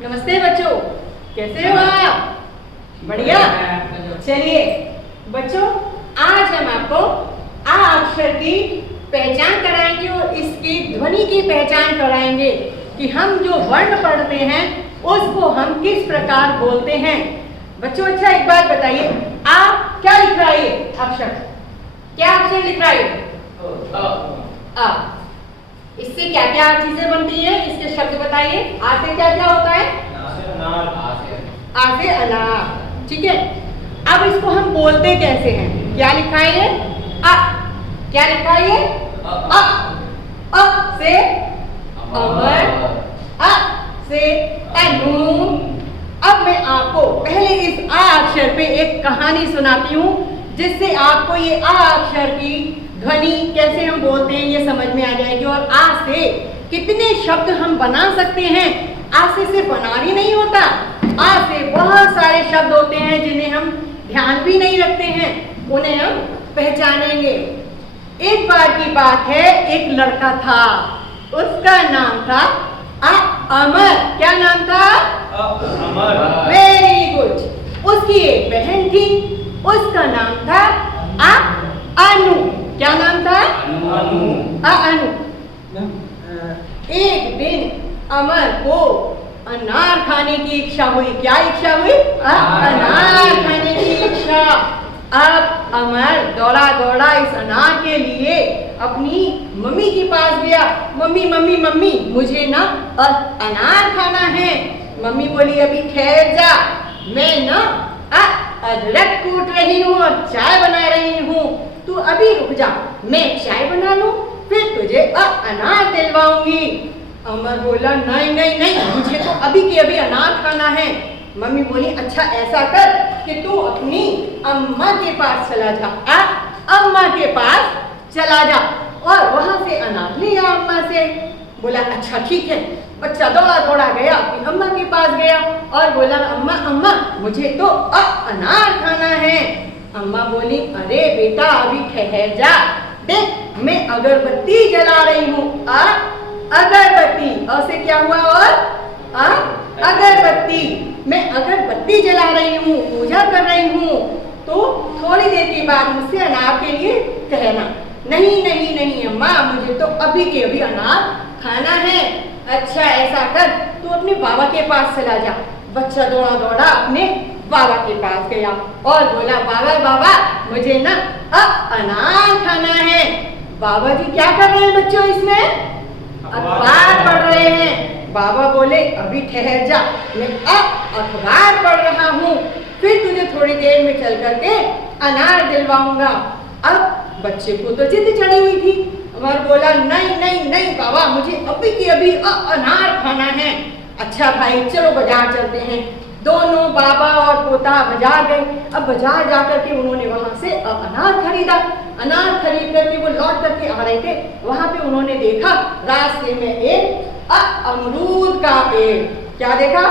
नमस्ते बच्चों, कैसे हो आप? बढ़िया। चलिए बच्चों, आज हम आपको आ अक्षर की पहचान कराएंगे और इसकी ध्वनि की पहचान कराएंगे कि हम जो वर्ण पढ़ते हैं उसको हम किस प्रकार बोलते हैं। बच्चों अच्छा एक बात बताइए, आप क्या लिख रहा है? ये अक्षर क्या अक्षर लिख रहा है? आ। इससे क्या क्या चीजें बनती है, इसके शब्द बताइए। आ से क्या क्या होता है? आ से अनार। ठीक है, अब इसको हम बोलते कैसे हैं? क्या लिखा है ये? अ। क्या लिखा है ये? अ से अमर, अ से अनु। अब मैं आपको पहले इस आ अक्षर पे एक कहानी सुनाती हूँ जिससे आपको ये आ अक्षर की ध्वनि कैसे हम बोलते हैं ये समझ में आ जाएगी और आ से कितने शब्द हम बना सकते हैं। आ से सिर्फ अनार ही नहीं होता, आ से बहुत सारे शब्द होते हैं जिन्हें हम ध्यान भी नहीं रखते हैं, उन्हें हम पहचानेंगे। एक बार की बात है, एक लड़का था, उसका नाम था अमर। क्या नाम था? अमर। Very good. उसकी एक बहन थी, उसका नाम था अनु। क्या नाम था? अनु। एक दिन अमर को अनार खाने की इच्छा हुई। क्या इच्छा हुई? अनार खाने की इच्छा। अब अमर दौड़ा दौड़ा इस अनार के लिए अपनी मम्मी के पास गया। मम्मी मम्मी मम्मी मुझे ना अनार खाना है। मम्मी बोली अभी ठहर जा, मैं ना अदरक कूट रही हूँ और चाय बना रही हूँ, तू अभी रुक जा, मैं चाय बना लूं फिर तुझे अनार दिलवाऊंगी। अमर बोला नहीं नहीं नहीं, मुझे तो अभी के अभी अनार खाना है। मम्मी बोली अच्छा ऐसा कर कि तू अपनी अम्मा के पास चला जा, अम्मा के पास चला जा और वहां से अनार ले आ अम्मा से। बोला अच्छा ठीक है। बच्चा दौड़ा दौड़ा गया, अपनी अम्मा के पास गया और बोला अम्मा अम्मा मुझे तो अनार खाना है। अम्मा बोली अरे बेटा अभी ठहर जा, देख मैं अगरबत्ती जला रही हूँ। अगरबत्ती, और से क्या हुआ? और अगरबत्ती, मैं अगरबत्ती जला रही हूँ, पूजा कर रही हूँ, तो थोड़ी देर के बाद मुझसे अनार के लिए कहना। नहीं नहीं नहीं अम्मा, मुझे तो अभी के अभी अनार खाना है। अच्छा ऐसा कर तू अपने बाबा के पास चला जा। बच्चा दौड़ा दौड़ा अपने बाबा के पास गया और बोला बाबा बाबा मुझे ना अनार खाना है। बाबा जी क्या कर रहे हैं बच्चों? इसमें अखबार पढ़ रहे हैं। बाबा बोले अभी ठहर जा, मैं अखबार पढ़ रहा हूँ, फिर तुझे थोड़ी देर में चल करके अनार दिलवाऊंगा। अब बच्चे को तो जिद चढ़ी हुई थी। अमर बोला नहीं नहीं नहीं बाबा, मुझे अभी के अभी अनार खाना है। अच्छा भाई चलो बाजार चलते हैं। दोनों बाबा और पोता बाजार गए। अब बाजार जाकर के उन्होंने वहां से अनार खरीदा। अनार खरीद करके वो लौट करके आ रहे थे, वहां पे उन्होंने देखा रास्ते में एक अमरूद का पेड़। क्या देखा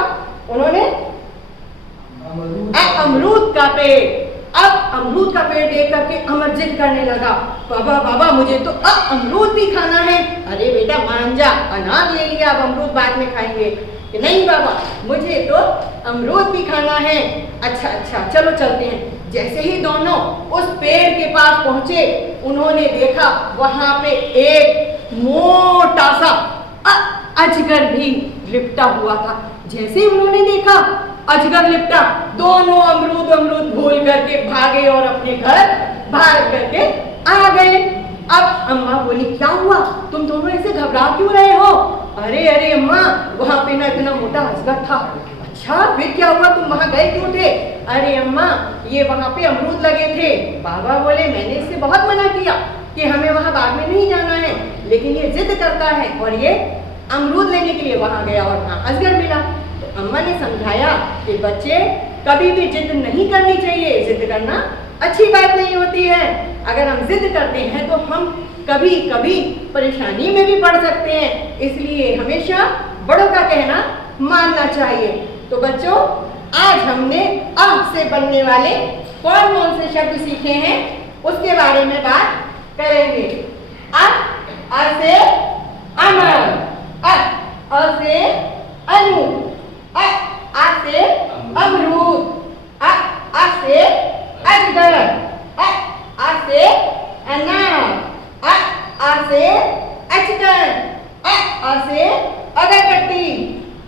उन्होंने? अमरूद का पेड़। अब अमरूद का पेड़ देख करके अमर जिद करने लगा बाबा बाबा मुझे तो अमरूद भी खाना है। अरे बेटा मान जा, अनार ले लिया, अब अमरूद बाद में खाएंगे। नहीं बाबा मुझे तो अमरूद भी खाना है। अच्छा अच्छा चलो चलते हैं। जैसे ही दोनों उस पेड़ के पास पहुंचे, उन्होंने देखा वहां पे एक मोटा सा अजगर भी लिपटा हुआ था। जैसे ही उन्होंने देखा अजगर लिपटा, दोनों अमरूद अमरूद भूल करके भागे और अपने घर भाग करके आ गए। अब अम्मा बोली क्या हुआ, तुम दोनों ऐसे घबरा क्यों रहे हो? अरे अरे अम्मा वहां पे ना इतना मोटा अजगर था। अच्छा फिर क्या हुआ, तुम वहां गए क्यों थे? अरे अम्मा ये वहां पे अमरूद लगे थे। बाबा बोले मैंने इससे बहुत मना किया कि हमें वहां बाग में नहीं जाना है, लेकिन ये जिद करता है और ये अमरूद लेने के लिए वहां गया और वहां अजगर मिला। तो अम्मा ने समझाया कि बच्चे कभी भी जिद नहीं करनी चाहिए, जिद करना अच्छी बात नहीं होती है। अगर हम जिद करते हैं तो हम कभी कभी परेशानी में भी पड़ सकते हैं, इसलिए हमेशा बड़ों का कहना मानना चाहिए। तो बच्चों आज हमने अ से बनने वाले कौन कौन से शब्द सीखे हैं उसके बारे में बात करेंगे। अ से अमर, अ से अनु, अ लहसुन, आ से अगरबत्ती,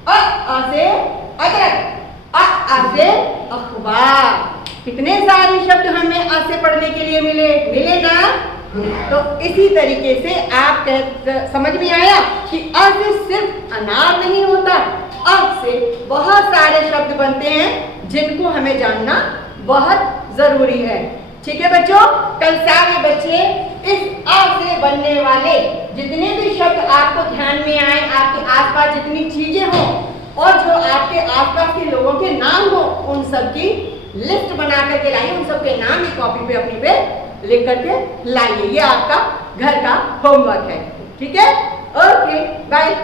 आ से अदरक, आ से अखबार। कितने सारे शब्द हमें आ से पढ़ने के लिए मिले ना। तो इसी तरीके से आप समझ में आया कि आ से सिर्फ अनार नहीं होता, आ से बहुत सारे शब्द बनते हैं जिनको हमें जानना बहुत जरूरी है। ठीक है बच्चों, कल सारे बच्चे इस आ से बनने वाले जितने भी शब्द आपको ध्यान में आए, आपके आसपास जितनी चीजें हो और जो आपके आसपास के लोगों के नाम हो, उन सब की लिस्ट बना करके लाइए। उन सब के नाम एक कॉपी पे अपनी पे लिख करके लाइए। ये आपका घर का होमवर्क है। ठीक है, ओके बाय।